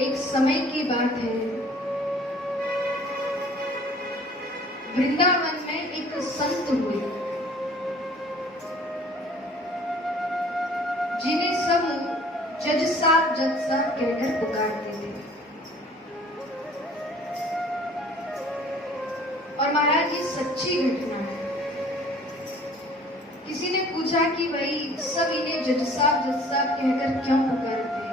एक समय की बात है, वृंदावन में एक संत हुए जिन्हें सब जज साहब कहकर पुकारते थे। और महाराज ये सच्ची घटना है। किसी ने पूछा कि भाई सब इन्हें जज साहब कहकर क्यों पुकारते हैं,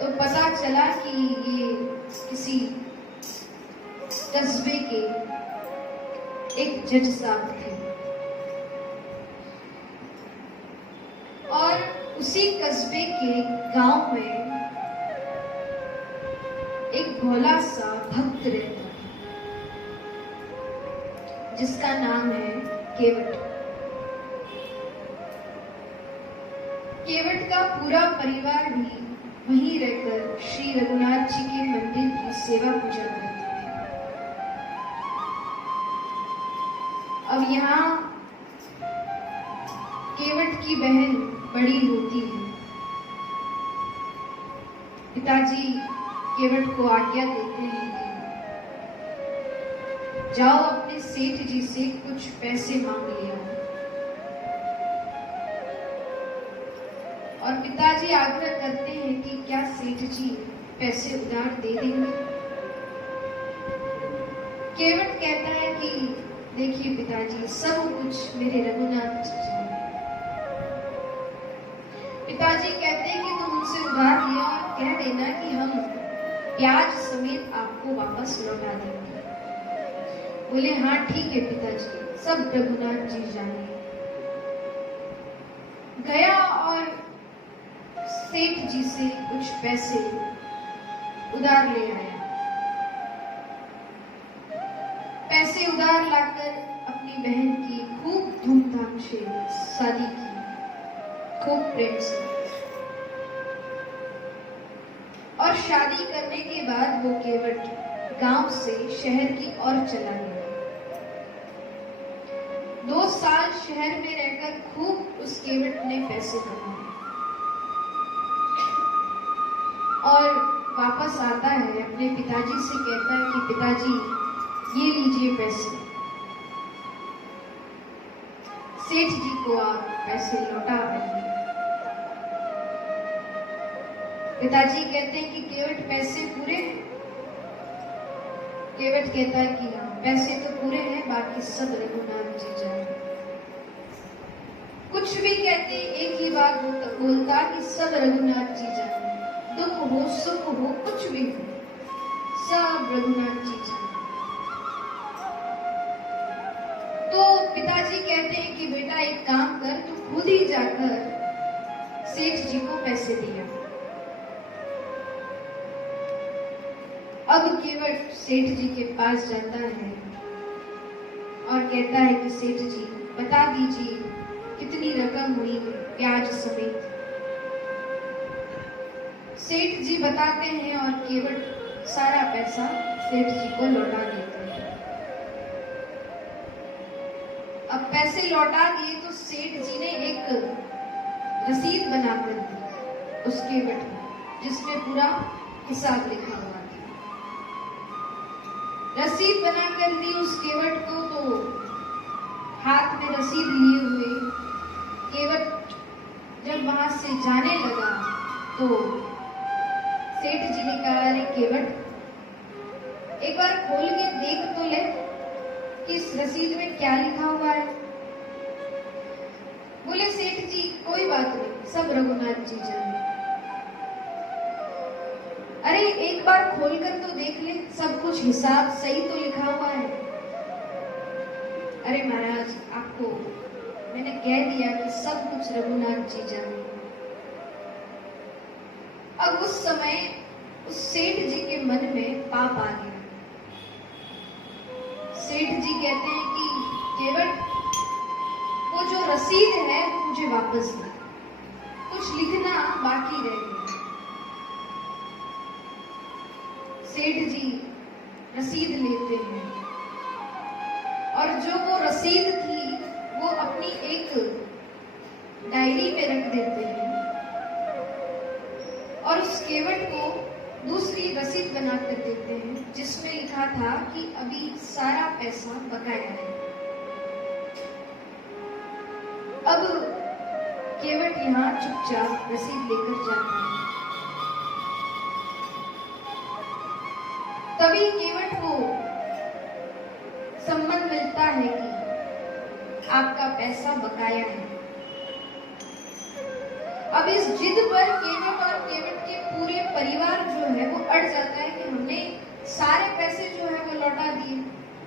तो पता चला कि ये किसी कस्बे के एक जज साहब थे और उसी कस्बे के गांव में एक भोला सा भक्त रहता था जिसका नाम है केवट। केवट का पूरा परिवार भी वहीं रहकर श्री रघुनाथ जी के मंदिर की सेवा पूजा करते थे। अब यहाँ केवट की बहन बड़ी होती है। पिताजी केवट को आज्ञा देते हैं कि जाओ अपने सेठ जी से कुछ पैसे मांग लिया। और पिताजी आग्रह करते हैं कि क्या सेठ जी पैसे उधार दे देंगे। केवट कहता है कि देखिए पिताजी, सब कुछ मेरे रघुनाथ जी जाने। पिताजी कहते हैं कि तुम उनसे उधार लिया और कह देना कि हम ब्याज समेत आपको वापस लौटा देंगे। बोले हाँ ठीक है पिताजी, सब रघुनाथ जी जाने। गया और सेठ जी से कुछ पैसे उधार ले आया। पैसे उधार लाकर अपनी बहन की खूब धूमधाम से शादी की, खूब प्रेम से। और शादी करने के बाद वो केवट गांव से शहर की ओर चला गया। 2 साल शहर में रहकर खूब उस केवट ने पैसे कमाए और वापस आता है, अपने पिताजी से कहता है कि पिताजी ये लीजिए पैसे। सेठ जी को आप पैसे लौटा देंगे। पिताजी कहते हैं कि केवट पैसे पूरे हैं। केवट कहता है कि हाँ पैसे तो पूरे हैं, बाकी सब रघुनाथ जी जाने। कुछ भी कहते एक ही बात बोलता कि सब रघुनाथ जी जाने। दुख हो सुख हो कुछ भी हो, सब रघुनाथ जी जाने। तो पिताजी कहते हैं कि बेटा एक काम कर, तू खुद ही जाकर सेठ जी को पैसे दिया। अब केवट सेठ जी के पास जाता है और कहता है कि सेठ जी बता दीजिए कितनी रकम हुई ब्याज समेत। सेठ जी बताते हैं और केवट सारा पैसा सेठ जी को लौटा देते हैं। अब पैसे लौटा दिए तो सेठ जी ने एक रसीद बनाकर दी उस केवट को, जिसमें पूरा हिसाब लिखा हुआ था। रसीद बनाकर दी उस केवट को, तो हाथ में रसीद लिए हुए केवट जब वहां से जाने लगा तो सेठ जी ने कहा, अरे केवट एक बार खोल के देख तो ले कि इस रसीद में क्या लिखा हुआ है। बोले सेठ जी कोई बात नहीं, सब रघुनाथ जी जाने। अरे एक बार खोलकर तो देख ले, सब कुछ हिसाब सही तो लिखा हुआ है। अरे महाराज आपको मैंने कह दिया कि सब कुछ रघुनाथ जी जाने। अब उस समय उस सेठ जी के मन में पाप आ गया। सेठ जी कहते हैं कि केवट वो जो रसीद है वो मुझे वापस दे, कुछ लिखना बाकी रह गया। सेठ जी रसीद लेते हैं और जो वो रसीद थी वो अपनी एक डायरी में रख देते हैं और उस केवट को दूसरी रसीद बनाकर देते हैं जिसमें लिखा था कि अभी सारा पैसा बकाया है। अब केवट यहाँ चुपचाप रसीद लेकर जाता है। तभी केवट को सम्मन मिलता है कि आपका पैसा बकाया है। अब इस जिद पर केवट और केवट के पूरे परिवार जो है वो अड़ जाता है कि हमने सारे पैसे जो है वो लौटा दिए,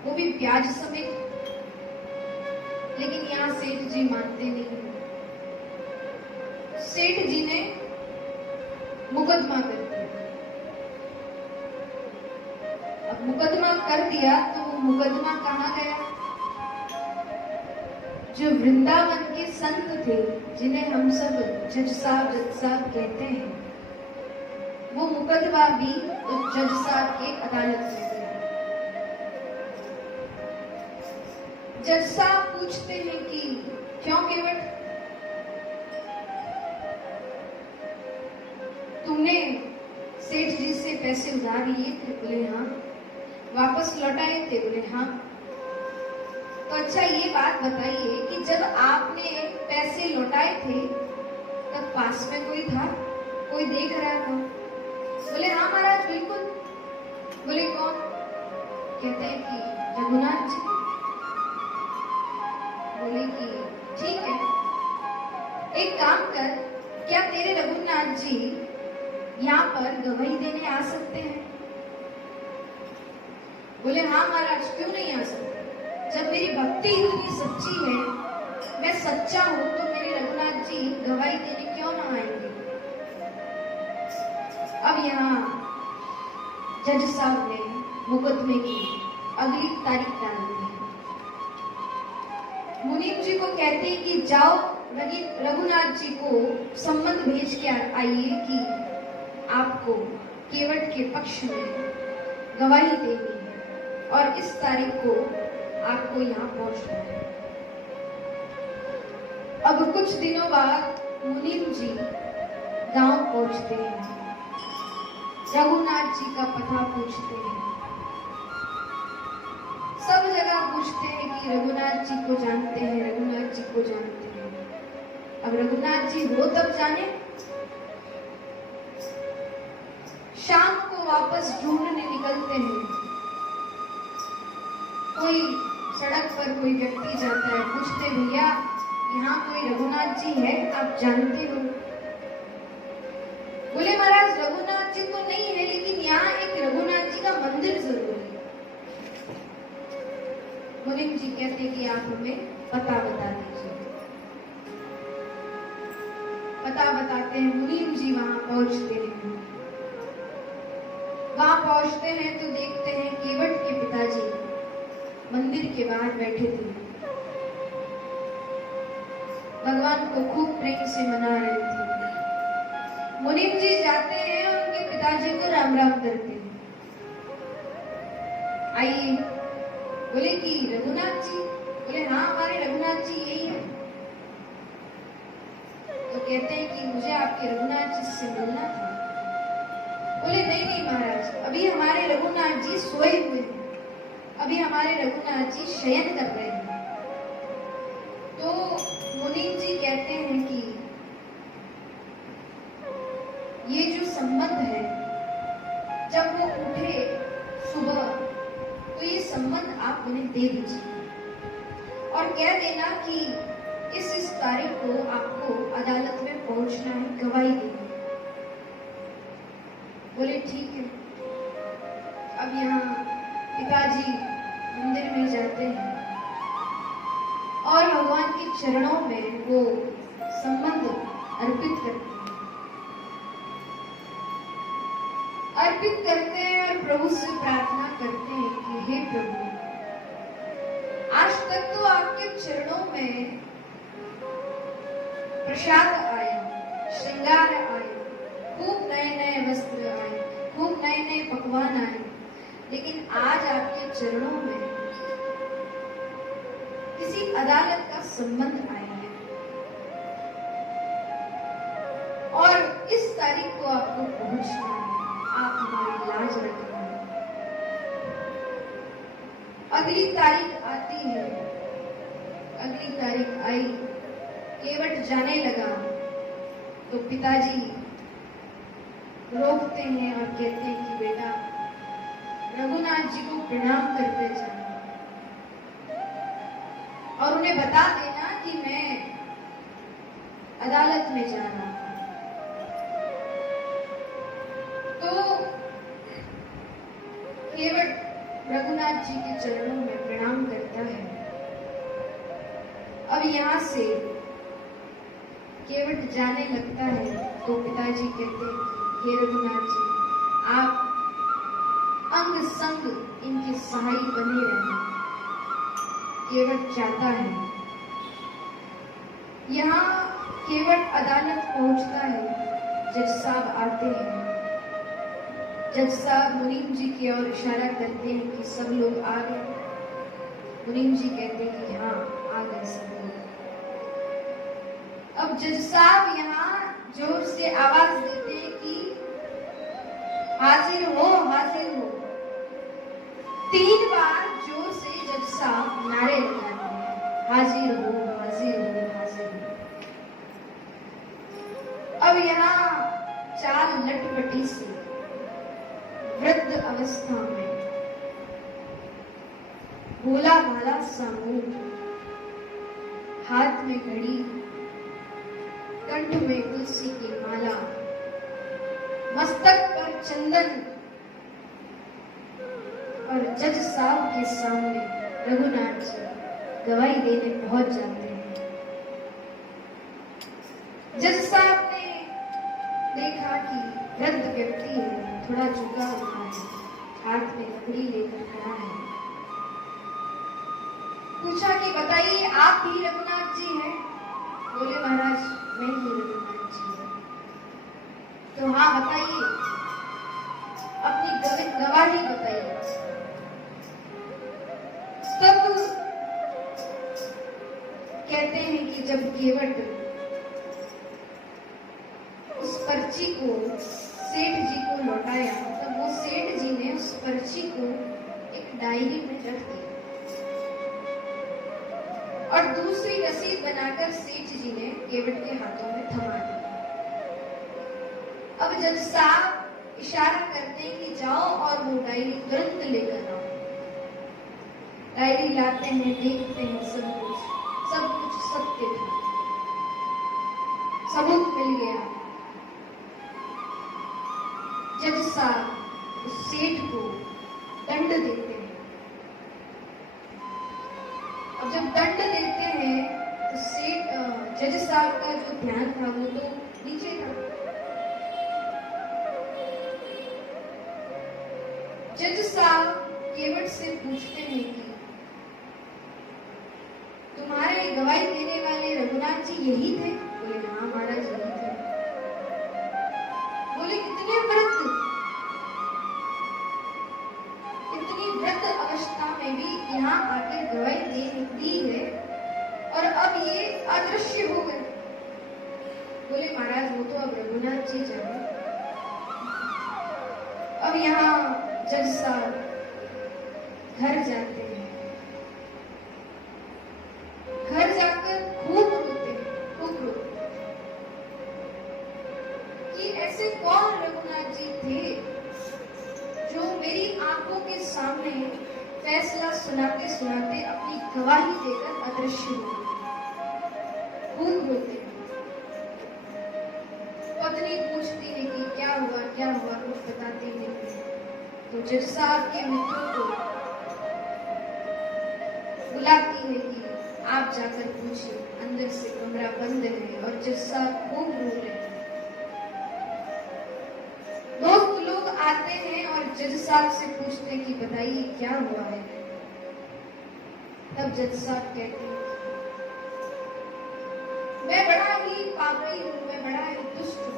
वो भी ब्याज समेत। लेकिन यहाँ सेठ जी मानते नहीं। सेठ जी ने मुकदमा कर दिया। अब मुकदमा कर दिया तो वो मुकदमा कहाँ गया? जो वृंदावन के संत थे जिन्हें हम सब जज साहब कहते हैं, वो मुकदमा भी जज साहब के अदालत में गया। जज साहब पूछते हैं कि क्यों केवट, तुमने सेठ जी से पैसे उधार लिए थे? बोले हाँ। वापस लौटाए थे? बोले हाँ। तो अच्छा ये बात बताइए कि जब आपने पैसे लौटाए थे तब पास में कोई था, कोई देख रहा था? बोले हाँ महाराज बिल्कुल। बोले कौन? कहते हैं कि रघुनाथ जी। बोले कि ठीक है, एक काम कर, क्या तेरे रघुनाथ जी यहाँ पर गवाही देने आ सकते हैं? बोले हाँ महाराज, क्यों नहीं आ सकते? जब मेरी भक्ति इतनी सच्ची है, मैं सच्चा हूं, तो मेरे रघुनाथ जी गवाही देने क्यों ना आएंगे? अब यहाँ जज साहब ने मुकदमे की अगली तारीख डाल दी। मुनीम जी को कहते हैं कि जाओ रघुनाथ जी को संबंध भेज के आइए कि आपको केवट के पक्ष में गवाही देनी है और इस तारीख को आपको यहाँ पहुंचना है। अब कुछ दिनों बाद मुनीम जी गांव पहुंचते हैं, रघुनाथ जी का पता पूछते हैं, सब जगह पूछते हैं कि रघुनाथ जी को जानते हैं, रघुनाथ जी को जानते हैं। अब रघुनाथ जी हो तब जाने। शाम को वापस ढूंढने निकलते हैं। कोई सड़क पर कोई व्यक्ति जाता है, पूछते भैया यहाँ कोई रघुनाथ जी है, आप जानते हो? बोले महाराज रघुनाथ जी तो नहीं है, लेकिन यहाँ एक रघुनाथ जी का मंदिर जरूर है। मुनीम जी कहते हैं कि आप हमें पता बता दीजिए। पता बताते हैं, मुनीम जी वहां पहुंचते हैं। वहां पहुंचते हैं तो देखते हैं केवट के पिताजी मंदिर के बाहर बैठे थे, भगवान को खूब प्रेम से मना रहे थे। मुनीम जी जाते हैं और उनके पिताजी को राम राम करते हैं। आइए। बोले कि रघुनाथ जी? बोले हाँ हमारे रघुनाथ जी यही है। तो कहते हैं कि मुझे आपके रघुनाथ जी से मिलना था। बोले नहीं नहीं महाराज, अभी हमारे रघुनाथ जी सोए हुए हैं, अभी हमारे रघुनाथ जी शयन कर रहे हैं। तो मुनीम जी कहते हैं कि ये जो संबंध है, जब वो उठे सुबह तो ये संबंध आप उन्हें दे दीजिए और कह देना कि इस तारीख को आपको अदालत में पहुंचना है, गवाही देनी। बोले ठीक है। अब यहाँ पिताजी मंदिर में जाते हैं और भगवान के चरणों में वो संबंध अर्पित करते हैं। अर्पित करते हैं और प्रभु से प्रार्थना करते हैं कि हे प्रभु, आज तक तो आपके चरणों में प्रसाद आया, श्रृंगार आया, खूब नए नए वस्त्र आए, खूब नए नए पकवान आए, लेकिन आज आपके चरणों में किसी अदालत का संबंध आया है और इस तारीख को आपको अगली तारीख आती है, अगली तारीख आई, केवट जाने लगा तो पिताजी रोकते हैं और कहते हैं कि बेटा रघुनाथ जी को प्रणाम करते जाना और उन्हें बता देना कि मैं अदालत में जा रहा हूं। तो केवट रघुनाथ जी के चरणों में प्रणाम करता है। अब यहां से केवट जाने लगता है तो पिताजी कहते हैं कि हे रघुनाथ जी, आप अंग संग इनके सहाय बने रहना। केवट जाता है। यहाँ केवट अदालत पहुंचता है। जज साहब आते हैं। जज साहब मुनीम जी की ओर इशारा करते हैं कि सब लोग आ गए। मुनीम जी कहते हैं कि हाँ, आ गए सब लोग। अब जज साहब यहाँ जोर से आवाज देते हैं कि हाजिर हो, हाजिर हो। 3 बार जोर से जज साहब नारे लगाते हैं, हाजिर हो, हाजिर हो, हाजिर हो। अब यहाँ चाल लटपटी से वृद्ध अवस्था में भोला भाला सा मुंह, हाथ में घड़ी, कंठ में तुलसी की माला, मस्तक पर चंदन और जज साहब के सामने रघुनाथ जी गवाही देने पहुंच जाते हैं। जज साहब ने देखा कि वृद्ध व्यक्ति है, थोड़ा झुका हुआ है, हाथ में लकड़ी लेकर खड़ा है। पूछा कि बताइए आप भी रघुनाथ जी हैं? बोले महाराज मैं ही रघुनाथ जी हूं। तो हाँ बताइए, अपनी गवाही बताइए। तब कहते हैं कि जब केवट उस पर्ची को सेठ जी को लौटाया, तब वो सेठ जी ने उस पर्ची को एक डायरी में रख दिया और दूसरी रसीद बनाकर सेठ जी ने केवट के हाथों में थमा दी। अब जज साहब इशारा करते हैं कि जाओ और वो डायरी तुरंत लेकर आओ। डायरी लाते हैं, देखते हैं, सब कुछ सत्य था, सबूत मिल गया। जज साहब उस सेठ को दंड देते हैं। अब जब दंड देते हैं तो सेठ जज साहब का जो ध्यान था वो तो नीचे था। जज साहब केवट से पूछते हैं कि तुम्हारे गवाही देने वाले रघुनाथ जी यही थे? बोले हाँ महाराज यही थे। बोले कितनी वृद्ध अवस्था में भी यहाँ आकर गवाही दी है और अब ये अदृश्य हो गए। बोले महाराज वो तो अब रघुनाथ जी जाने। अब यहाँ जज साहब घर जाते हैं। घर जाकर खूब रोते हैं, खूब रोते हैं कि ऐसे कौन रघुनाथ जी थे जो मेरी आंखों के सामने फैसला सुनाते सुनाते अपनी गवाही देकर अदृश्य हो गए। खूब रोते हैं। पत्नी पूछती है कि क्या हुआ, कुछ बताते नहीं। तो जज साहब के मित्रों को बुलाती है कि आप जाकर पूछिए, अंदर से कमरा बंद है और जज साहब खूब रो रहे हैं। दोस्त लोग आते हैं और जज साहब से पूछते हैं कि बताइए क्या हुआ है। तब जज साहब कहते हैं मैं बड़ा ही पापी हूं, मैं बड़ा ही दुष्ट हूं।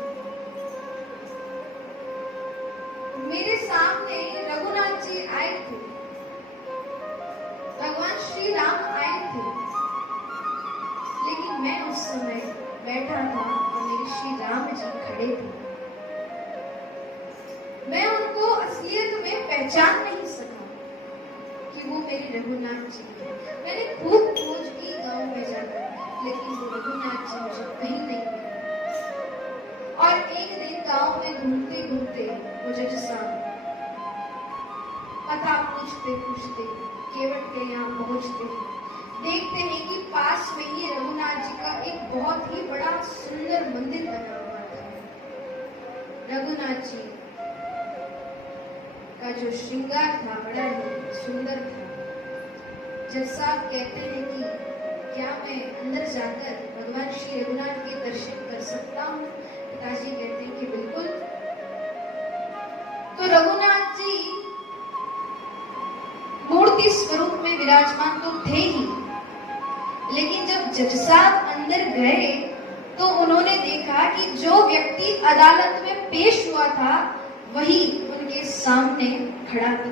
मेरे सामने रघुनाथ जी आए थे, भगवान श्री राम आए थे, लेकिन मैं उस समय बैठा था और मेरे श्री राम जी खड़े थे। मैं उनको असलियत में पहचान नहीं सका, वो मेरे रघुनाथ जी हैं। मैंने खूब खोज की गांव में जाकर, लेकिन वो रघुनाथ जी मुझे कहीं नहीं मिले। और एक दिन गांव में घूमते घूमते वो जज साहब पता पूछते पूछते केवट के यहाँ पहुंचते हैं। देखते हैं कि पास में ही रघुनाथ जी का एक बहुत ही बड़ा सुंदर मंदिर बना हुआ था। रघुनाथ जी का जो श्रृंगार था बड़ा ही सुंदर था। जज साहब कहते हैं कि क्या मैं अंदर जाकर भगवान श्री रघुनाथ के दर्शन कर सकता हूँ? पिताजी कहते हैं कि बिल्कुल। तो रघुनाथ जी मूर्ति स्वरूप में विराजमान तो थे ही, लेकिन जब जज साहब अंदर गए तो उन्होंने देखा कि जो व्यक्ति अदालत में पेश हुआ था वही उनके सामने खड़ा था।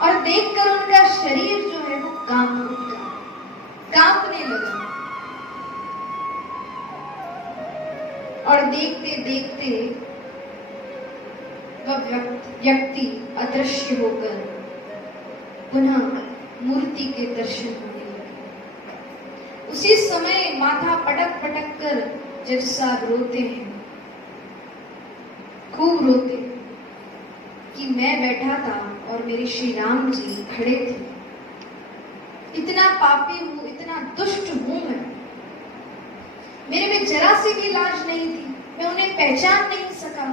और देखकर उनका शरीर जो है वो कांपने लगा। और देखते देखते वह व्यक्ति अदृश्य होकर पुनः मूर्ति के दर्शन होने लगे। उसी समय माथा पटक पटक कर जज साहब रोते हैं, खूब रोते कि मैं बैठा था और मेरे श्री राम जी खड़े थे। इतना पापी हूं, इतना दुष्ट हूं मैं, मेरे में जरा सी भी लाज नहीं थी, मैं उन्हें पहचान नहीं सका।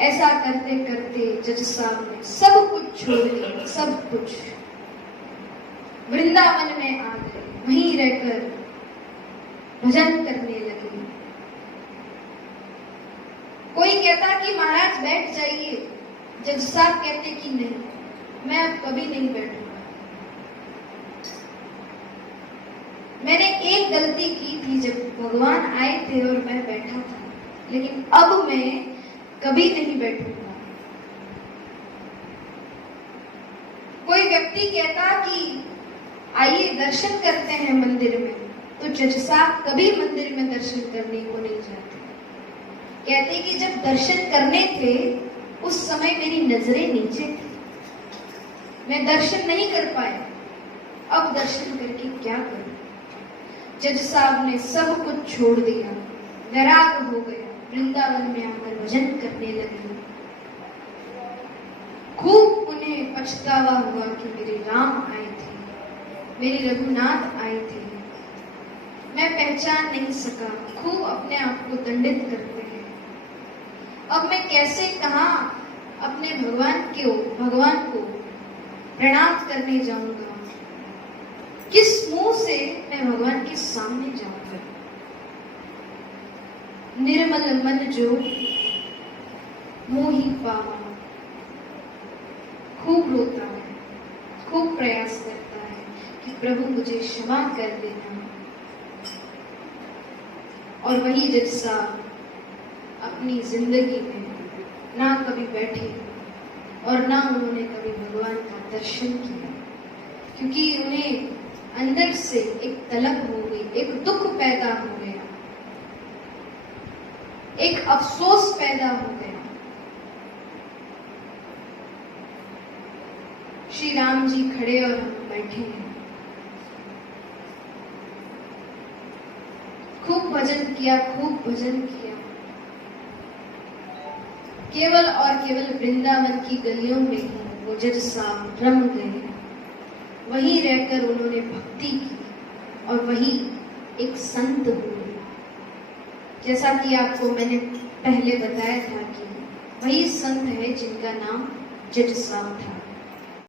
ऐसा करते करते जज साहब ने सब कुछ छोड़ दिया, सब कुछ। वृंदावन में आ गए, वहीं रहकर भजन करने लगे। कोई कहता कि महाराज बैठ जाइए, जज साहब कहते कि नहीं, मैं अब कभी नहीं बैठूंगा। मैंने एक गलती की थी जब भगवान आए थे और मैं बैठा था, लेकिन अब मैं कभी नहीं बैठूंगा। कोई व्यक्ति कहता कि आइए दर्शन करते हैं मंदिर में, तो जज साहब कभी मंदिर में दर्शन करने को नहीं जाते। कहते कि जब दर्शन करने थे उस समय मेरी नजरें नीचे थी, मैं दर्शन नहीं कर पाया, अब दर्शन करके क्या करूं? जज साहब ने सब कुछ छोड़ दिया, वैराग हो गया, वृंदावन में आकर भजन करने लगे। खूब उन्हें पछतावा हुआ कि मेरे राम आए थे, मेरे रघुनाथ आए थे, मैं पहचान नहीं सका। खूब अपने आप को दंडित करते हैं। अब मैं कैसे कहाँ अपने भगवान को प्रणाम करने जाऊंगा? किस मुंह से मैं भगवान के सामने जाऊंगा? निर्मल मन जो मोहि पावा, खूब रोता है, खूब प्रयास करता है कि प्रभु मुझे क्षमा कर देना। और वही जज साहब अपनी जिंदगी में ना कभी बैठे और ना उन्होंने कभी भगवान का दर्शन किया, क्योंकि उन्हें अंदर से एक तलब हो गई, एक दुख पैदा हो गया, एक अफसोस पैदा हो गया। श्री राम जी खड़े और हम बैठे हैं। खूब भजन किया, खूब भजन किया। केवल और केवल वृंदावन की गलियों में ही वो जज साहब रम गए। वहीं रहकर उन्होंने भक्ति की और वही एक संत हुए। जैसा कि आपको मैंने पहले बताया था कि वही संत है जिनका नाम जज साहब था।